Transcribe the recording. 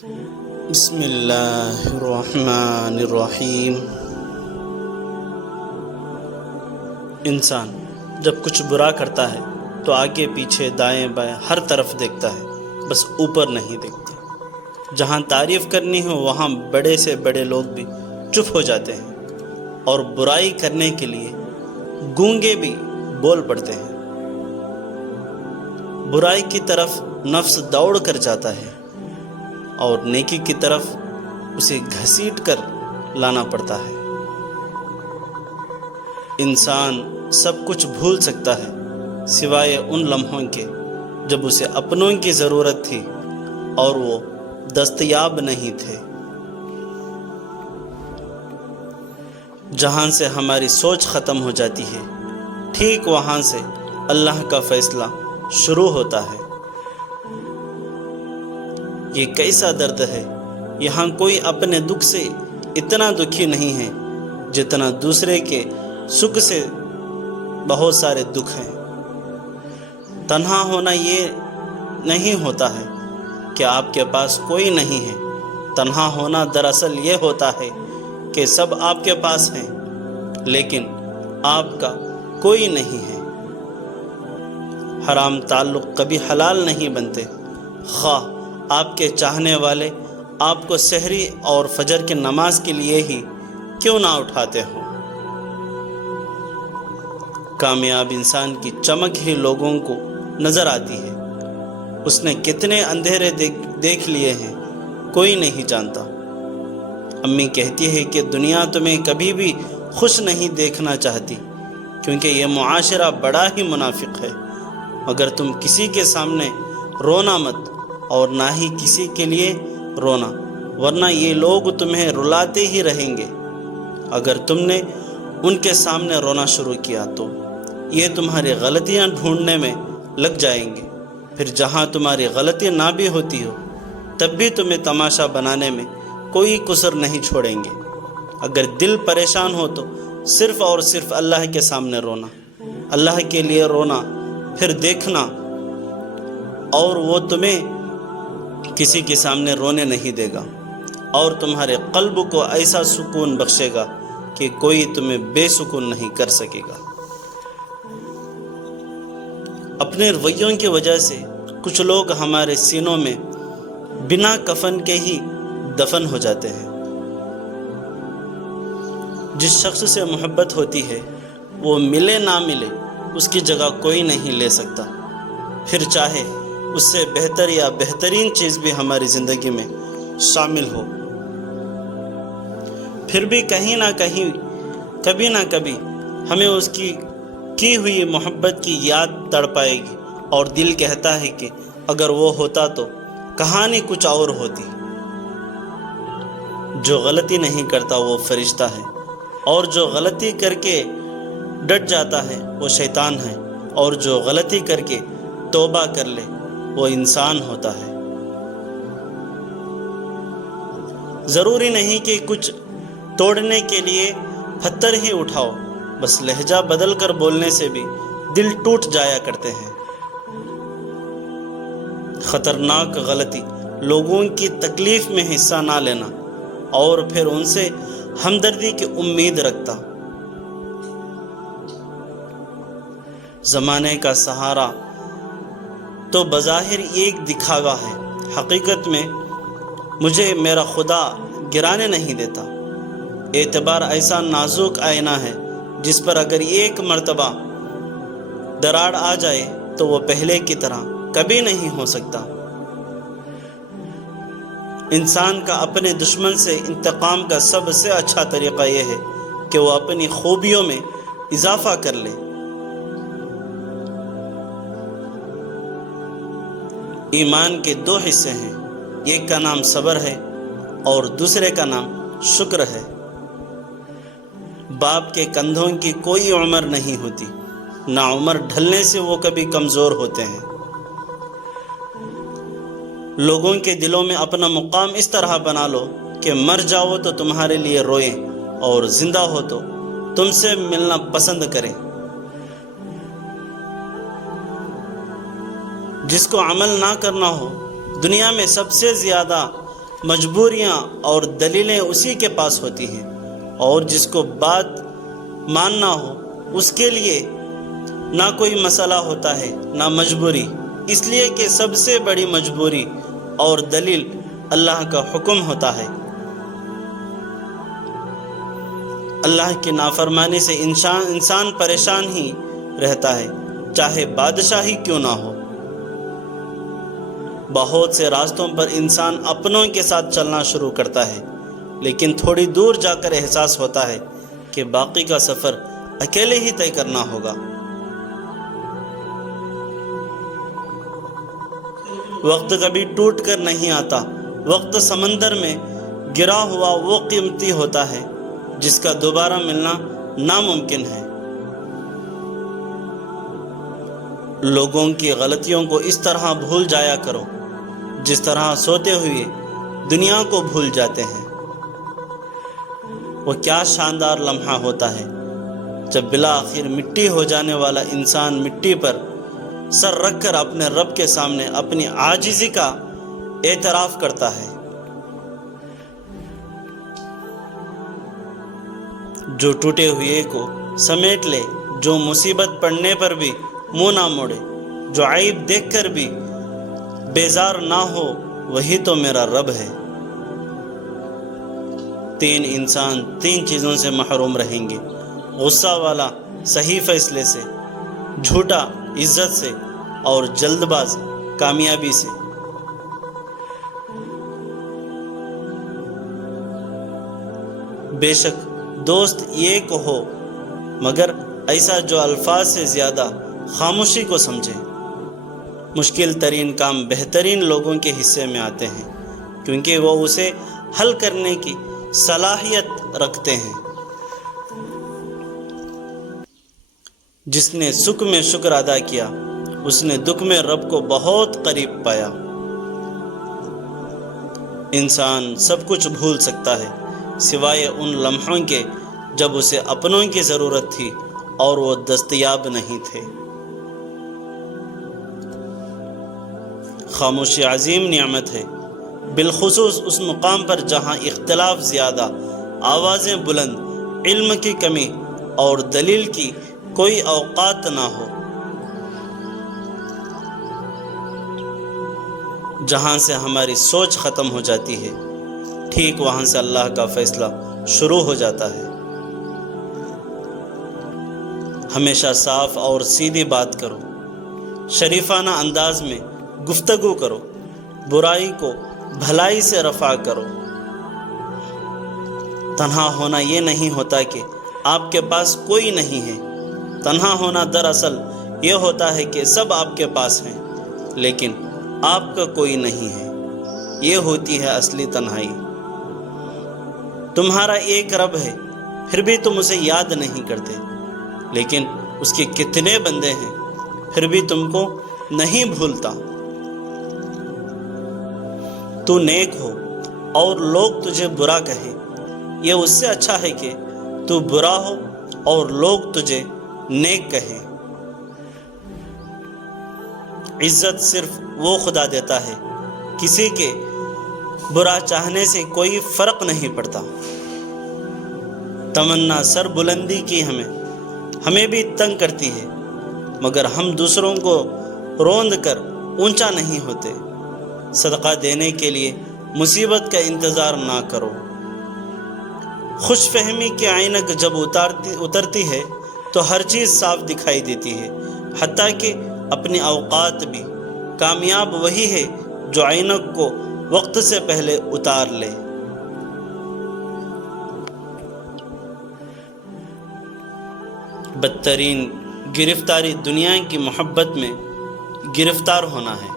بسم اللہ الرحمن الرحیم۔ انسان جب کچھ برا کرتا ہے تو آگے پیچھے دائیں بائیں ہر طرف دیکھتا ہے، بس اوپر نہیں دیکھتا۔ جہاں تعریف کرنی ہو وہاں بڑے سے بڑے لوگ بھی چپ ہو جاتے ہیں، اور برائی کرنے کے لیے گونگے بھی بول پڑتے ہیں۔ برائی کی طرف نفس دوڑ کر جاتا ہے اور نیکی کی طرف اسے گھسیٹ کر لانا پڑتا ہے۔ انسان سب کچھ بھول سکتا ہے سوائے ان لمحوں کے جب اسے اپنوں کی ضرورت تھی اور وہ دستیاب نہیں تھے۔ جہاں سے ہماری سوچ ختم ہو جاتی ہے، ٹھیک وہاں سے اللہ کا فیصلہ شروع ہوتا ہے۔ یہ کیسا درد ہے، یہاں کوئی اپنے دکھ سے اتنا دکھی نہیں ہے جتنا دوسرے کے سکھ سے بہت سارے دکھ ہیں۔ تنہا ہونا یہ نہیں ہوتا ہے کہ آپ کے پاس کوئی نہیں ہے، تنہا ہونا دراصل یہ ہوتا ہے کہ سب آپ کے پاس ہیں لیکن آپ کا کوئی نہیں ہے۔ حرام تعلق کبھی حلال نہیں بنتے، خواہ آپ کے چاہنے والے آپ کو سحری اور فجر کی نماز کے لیے ہی کیوں نہ اٹھاتے ہوں۔ کامیاب انسان کی چمک ہی لوگوں کو نظر آتی ہے، اس نے کتنے اندھیرے دیکھ لیے ہیں کوئی نہیں جانتا۔ امی کہتی ہے کہ دنیا تمہیں کبھی بھی خوش نہیں دیکھنا چاہتی کیونکہ یہ معاشرہ بڑا ہی منافق ہے، مگر تم کسی کے سامنے رونا مت اور نہ ہی کسی کے لیے رونا، ورنہ یہ لوگ تمہیں رلاتے ہی رہیں گے۔ اگر تم نے ان کے سامنے رونا شروع کیا تو یہ تمہاری غلطیاں ڈھونڈنے میں لگ جائیں گے، پھر جہاں تمہاری غلطی نہ بھی ہوتی ہو تب بھی تمہیں تماشا بنانے میں کوئی کسر نہیں چھوڑیں گے۔ اگر دل پریشان ہو تو صرف اور صرف اللہ کے سامنے رونا، اللہ کے لیے رونا، پھر دیکھنا اور وہ تمہیں کسی کے سامنے رونے نہیں دے گا اور تمہارے قلب کو ایسا سکون بخشے گا کہ کوئی تمہیں بے سکون نہیں کر سکے گا۔ اپنے رویوں کی وجہ سے کچھ لوگ ہمارے سینوں میں بنا کفن کے ہی دفن ہو جاتے ہیں۔ جس شخص سے محبت ہوتی ہے وہ ملے نہ ملے اس کی جگہ کوئی نہیں لے سکتا، پھر چاہے اس سے بہتر یا بہترین چیز بھی ہماری زندگی میں شامل ہو، پھر بھی کہیں نہ کہیں کبھی نہ کبھی ہمیں اس کی ہوئی محبت کی یاد تڑپائے گی اور دل کہتا ہے کہ اگر وہ ہوتا تو کہانی کچھ اور ہوتی۔ جو غلطی نہیں کرتا وہ فرشتہ ہے اور جو غلطی کر کے ڈٹ جاتا ہے وہ شیطان ہے، اور جو غلطی کر کے توبہ کر لے وہ انسان ہوتا ہے۔ ضروری نہیں کہ کچھ توڑنے کے لیے پتھر ہی اٹھاؤ، بس لہجہ بدل کر بولنے سے بھی دل ٹوٹ جایا کرتے ہیں۔ خطرناک غلطی لوگوں کی تکلیف میں حصہ نہ لینا اور پھر ان سے ہمدردی کی امید رکھتا۔ زمانے کا سہارا تو بظاہر ایک دکھاوا ہے، حقیقت میں مجھے میرا خدا گرانے نہیں دیتا۔ اعتبار ایسا نازک آئینہ ہے جس پر اگر ایک مرتبہ دراڑ آ جائے تو وہ پہلے کی طرح کبھی نہیں ہو سکتا۔ انسان کا اپنے دشمن سے انتقام کا سب سے اچھا طریقہ یہ ہے کہ وہ اپنی خوبیوں میں اضافہ کر لے۔ ایمان کے دو حصے ہیں، ایک کا نام صبر ہے اور دوسرے کا نام شکر ہے۔ باپ کے کندھوں کی کوئی عمر نہیں ہوتی، نہ عمر ڈھلنے سے وہ کبھی کمزور ہوتے ہیں۔ لوگوں کے دلوں میں اپنا مقام اس طرح بنا لو کہ مر جاؤ تو تمہارے لیے روئیں اور زندہ ہو تو تم سے ملنا پسند کریں۔ جس کو عمل نہ کرنا ہو، دنیا میں سب سے زیادہ مجبوریاں اور دلیلیں اسی کے پاس ہوتی ہیں، اور جس کو بات ماننا ہو اس کے لیے نہ کوئی مسئلہ ہوتا ہے نہ مجبوری، اس لیے کہ سب سے بڑی مجبوری اور دلیل اللہ کا حکم ہوتا ہے۔ اللہ کی نافرمانی سے انسان پریشان ہی رہتا ہے، چاہے بادشاہی کیوں نہ ہو۔ بہت سے راستوں پر انسان اپنوں کے ساتھ چلنا شروع کرتا ہے، لیکن تھوڑی دور جا کر احساس ہوتا ہے کہ باقی کا سفر اکیلے ہی طے کرنا ہوگا۔ وقت کبھی ٹوٹ کر نہیں آتا، وقت سمندر میں گرا ہوا وہ قیمتی ہوتا ہے جس کا دوبارہ ملنا ناممکن ہے۔ لوگوں کی غلطیوں کو اس طرح بھول جایا کرو جس طرح سوتے ہوئے دنیا کو بھول جاتے ہیں۔ وہ کیا شاندار لمحہ ہوتا ہے جب بالآخر مٹی ہو جانے والا انسان مٹی پر سر رکھ کر اپنے رب کے سامنے اپنی عاجزی کا اعتراف کرتا ہے۔ جو ٹوٹے ہوئے کو سمیٹ لے، جو مصیبت پڑنے پر بھی منہ نہ موڑے، جو عیب دیکھ کر بھی بیزار نہ ہو، وہی تو میرا رب ہے۔ تین انسان تین چیزوں سے محروم رہیں گے: غصہ والا صحیح فیصلے سے، جھوٹا عزت سے، اور جلد باز کامیابی سے۔ بے شک دوست ایک ہو، مگر ایسا جو الفاظ سے زیادہ خاموشی کو سمجھے۔ مشکل ترین کام بہترین لوگوں کے حصے میں آتے ہیں، کیونکہ وہ اسے حل کرنے کی صلاحیت رکھتے ہیں۔ جس نے سکھ میں شکر ادا کیا، اس نے دکھ میں رب کو بہت قریب پایا۔ انسان سب کچھ بھول سکتا ہے سوائے ان لمحوں کے جب اسے اپنوں کی ضرورت تھی اور وہ دستیاب نہیں تھے۔ خاموشی عظیم نعمت ہے، بالخصوص اس مقام پر جہاں اختلاف زیادہ، آوازیں بلند، علم کی کمی اور دلیل کی کوئی اوقات نہ ہو۔ جہاں سے ہماری سوچ ختم ہو جاتی ہے، ٹھیک وہاں سے اللہ کا فیصلہ شروع ہو جاتا ہے۔ ہمیشہ صاف اور سیدھی بات کرو، شریفانہ انداز میں گفتگو کرو، برائی کو بھلائی سے رفع کرو۔ تنہا ہونا یہ نہیں ہوتا کہ آپ کے پاس کوئی نہیں ہے، تنہا ہونا دراصل یہ ہوتا ہے کہ سب آپ کے پاس ہیں لیکن آپ کا کوئی نہیں ہے۔ یہ ہوتی ہے اصلی تنہائی۔ تمہارا ایک رب ہے، پھر بھی تم اسے یاد نہیں کرتے، لیکن اس کے کتنے بندے ہیں، پھر بھی تم کو نہیں بھولتا۔ تو نیک ہو اور لوگ تجھے برا کہیں، یہ اس سے اچھا ہے کہ تو برا ہو اور لوگ تجھے نیک کہیں۔ عزت صرف وہ خدا دیتا ہے، کسی کے برا چاہنے سے کوئی فرق نہیں پڑتا۔ تمنا سر بلندی کی ہمیں بھی تنگ کرتی ہے، مگر ہم دوسروں کو روند کر اونچا نہیں ہوتے۔ صدقہ دینے کے لیے مصیبت کا انتظار نہ کرو۔ خوش فہمی کی عینک جب اترتی ہے تو ہر چیز صاف دکھائی دیتی ہے، حتیٰ کہ اپنے اوقات بھی۔ کامیاب وہی ہے جو عینک کو وقت سے پہلے اتار لے۔ بدترین گرفتاری دنیا کی محبت میں گرفتار ہونا ہے۔